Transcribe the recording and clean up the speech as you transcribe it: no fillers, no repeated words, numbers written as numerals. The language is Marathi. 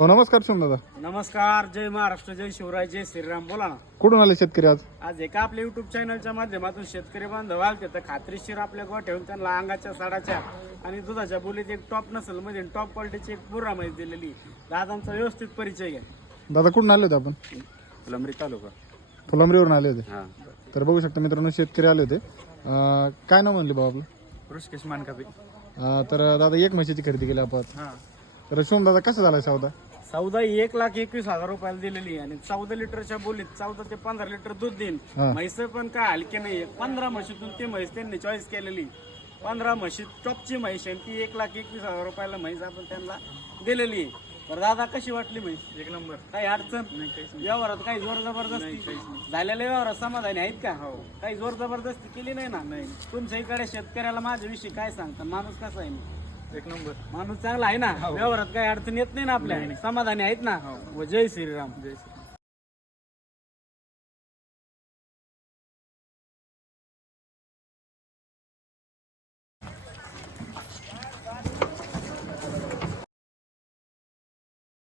हो नमस्कार शिवम दादा. नमस्कार. जय महाराष्ट्र, जय शिवराय, जय श्रीराम. बोला ना. कुठून आले शेतकरी आज? आज एका आपल्या युट्यूब चॅनलच्या माध्यमातून शेतकरी बांधव आलते तर खात्रीशीर आपल्या गोठ्यावर ठेवून त्यांना अंगाच्या साडाच्या आणि दुधाच्या बोलीत एक टॉप नसल मध्ये टॉप क्वालिटीची एक पुरा माहिती दिलेली. दादांचा व्यवस्थित परिचय घ्या. दादा कुठून आले होते आपण? फुलंब्री तालुका. फुलंब्रीवरून आले होते. हा. तर बघू शकता मित्रांनो शेतकरी आले होते. काय नाव म्हणले बाबा आपलं? ऋषिकेश मानकापी. तर दादा एक म्हशीची खरेदी केली आपण. हा. तर शिवम दादा कसं झालाय सौदा? सौदा 1,21,000 रुपयाला दिलेली आणि 14 लिटरच्या बोलीत 14 ते 15 लिटर दूध देईन. हा. म्हैस पण काय हलके नाहीये. 15 म्हशीतून ती म्हैस त्यांनी चॉईस केलेली. 15 म्हशी टॉपची म्हैस आहे ती 1,21,000 रुपयाला म्हैस आपण त्यांना दिलेली आहे. तर दादा कशी वाटली म्हैस? एक नंबर. काही अडचण व्यवहारात काही जोर जबरदस्ती झालेल्या व्यवहारात समाधानी आहेत का? हो. काही जोर जबरदस्ती केली नाही ना? नाही. तुमच्या इकडे शेतकऱ्याला माझ्याविषयी काय सांगता? माणूस कसा आहे? एक नंबर. माणूस चांगला आहे ना? व्यवहारात काही अडचण येत नाही ना? आपल्या समाधानी आहेत ना? व जय श्रीराम. जय श्री